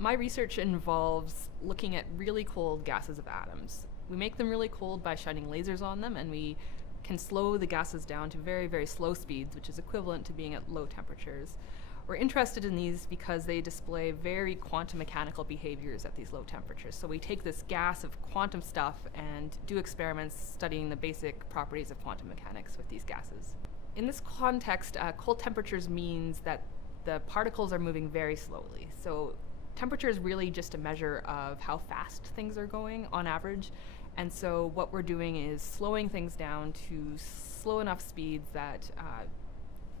My research involves looking at really cold gases of atoms. We make them really cold by shining lasers on them, and we can slow the gases down to very, very slow speeds, which is equivalent to being at low temperatures. We're interested in these because they display very quantum mechanical behaviors at these low temperatures. So we take this gas of quantum stuff and do experiments studying the basic properties of quantum mechanics with these gases. In this context, cold temperatures means that the particles are moving very slowly. So temperature is really just a measure of how fast things are going on average. And so what we're doing is slowing things down to slow enough speeds that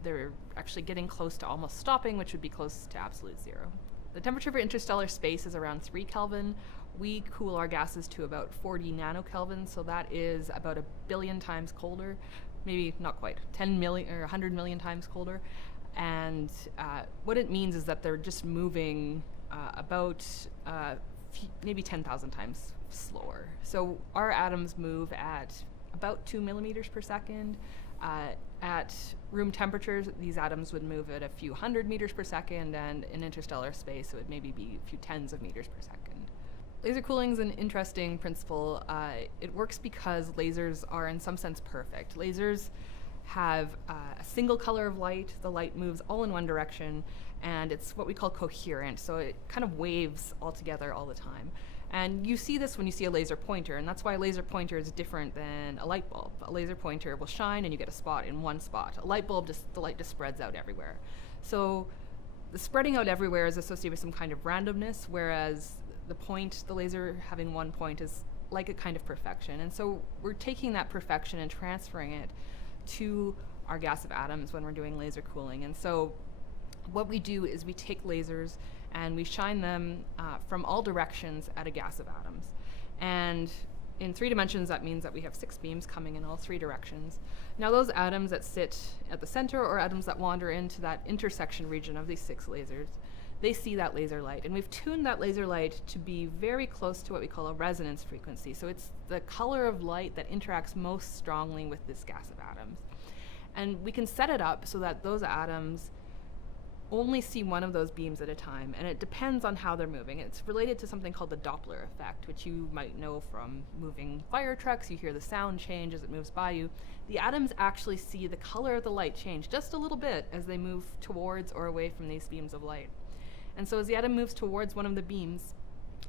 they're actually getting close to almost stopping, which would be close to absolute zero. The temperature for interstellar space is around 3 Kelvin. We cool our gases to about 40 nanokelvin, so that is about 1 billion times colder, maybe not quite, 10 million or 100 million times colder. And what it means is that they're just moving about maybe 10,000 times slower. So our atoms move at about 2 millimeters per second. At room temperatures, these atoms would move at a few hundred meters per second, and in interstellar space, it would maybe be a few tens of meters per second. Laser cooling is an interesting principle. It works because lasers are in some sense perfect. Lasers have a single color of light. The light moves all in one direction, and it's what we call coherent, so it kind of waves all together all the time. And you see this when you see a laser pointer, and that's why a laser pointer is different than a light bulb. A laser pointer will shine and you get a spot in one spot. A light bulb, the light just spreads out everywhere. So the spreading out everywhere is associated with some kind of randomness, whereas the laser having one point is like a kind of perfection. And so we're taking that perfection and transferring it to our gas of atoms when we're doing laser cooling. And so what we do is we take lasers and we shine them from all directions at a gas of atoms. And in 3 dimensions, that means that we have 6 beams coming in all 3 directions. Now those atoms that sit at the center, or atoms that wander into that intersection region of these 6 lasers, they see that laser light. And we've tuned that laser light to be very close to what we call a resonance frequency. So it's the color of light that interacts most strongly with this gas of atoms. And we can set it up so that those atoms only see one of those beams at a time, and it depends on how they're moving. It's related to something called the Doppler effect, which you might know from moving fire trucks. You hear the sound change as it moves by you. The atoms actually see the color of the light change just a little bit as they move towards or away from these beams of light. And so as the atom moves towards one of the beams,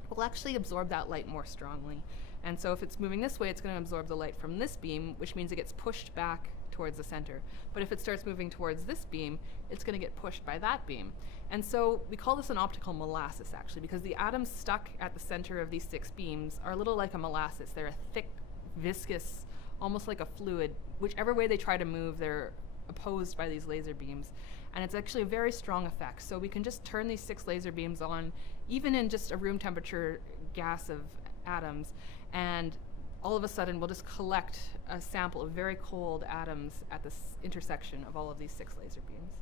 it will actually absorb that light more strongly. And so if it's moving this way, it's going to absorb the light from this beam, which means it gets pushed back towards the center. But if it starts moving towards this beam, it's going to get pushed by that beam. And so we call this an optical molasses, actually, because the atoms stuck at the center of these 6 beams are a little like a molasses. They're a thick, viscous, almost like a fluid. Whichever way they try to move, they're opposed by these laser beams. And it's actually a very strong effect. So we can just turn these 6 laser beams on, even in just a room temperature gas of atoms, and all of a sudden we'll just collect a sample of very cold atoms at this intersection of all of these 6 laser beams.